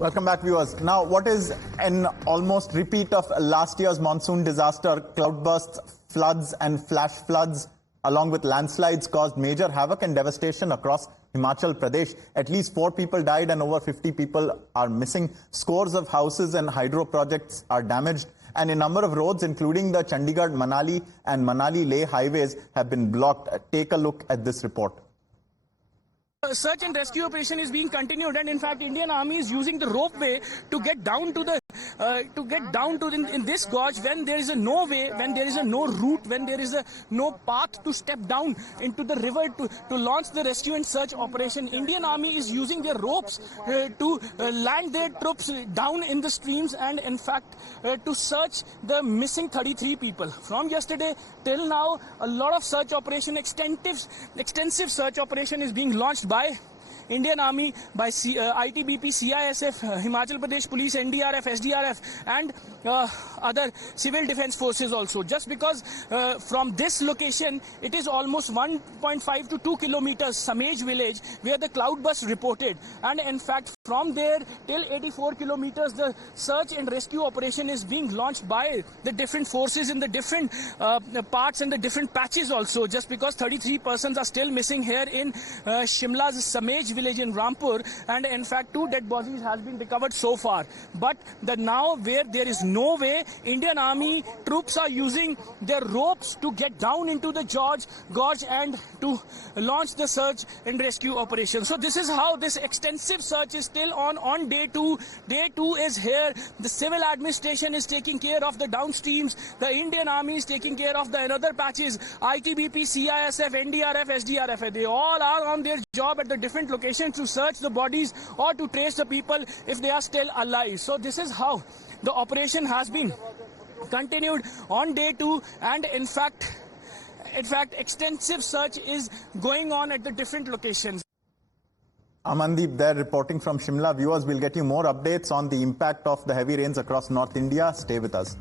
Welcome back, viewers. Now, what is an almost repeat of last year's monsoon disaster? Cloudbursts, floods and flash floods, along with landslides, caused major havoc and devastation across Himachal Pradesh. At least 4 people died and over 50 people are missing. Scores of houses and hydro projects are damaged. And a number of roads, including the Chandigarh-Manali and Manali-Leh highways, have been blocked. Take a look at this report. Search and rescue operation is being continued, and in fact Indian Army is using the ropeway to get down to the in this gorge when there is a no way, when there is a no route, when there is a no path to step down into the river to launch the rescue and search operation. Indian Army is using their ropes to land their troops down in the streams and in fact to search the missing 33 people. From yesterday till now, a lot of search operation, extensive search operation is being launched by Indian Army, by ITBP, CISF, Himachal Pradesh Police, NDRF, SDRF and other civil defense forces also. Just because from this location, it is almost 1.5 to 2 kilometers, Samej village, where the cloudburst reported. And in fact, from there till 84 kilometers, the search and rescue operation is being launched by the different forces in the different parts and the different patches also. Just because 33 persons are still missing here in Shimla's Samej village in Rampur, and in fact 2 dead bodies has been recovered so far. But now where there is no way, Indian Army troops are using their ropes to get down into the gorge and to launch the search and rescue operation. So this is how this extensive search is still on day 2. Day 2 is here. The civil administration is taking care of the downstreams. The Indian Army is taking care of the another patches. ITBP, CISF, NDRF, SDRF. They all are on their job at the different locations to search the bodies or to trace the people if they are still alive. So this is how the operation has been continued on day 2, and in fact extensive search is going on at the different locations. Amandeep there reporting from Shimla. Viewers, will get you more updates on the impact of the heavy rains across North India. Stay with us.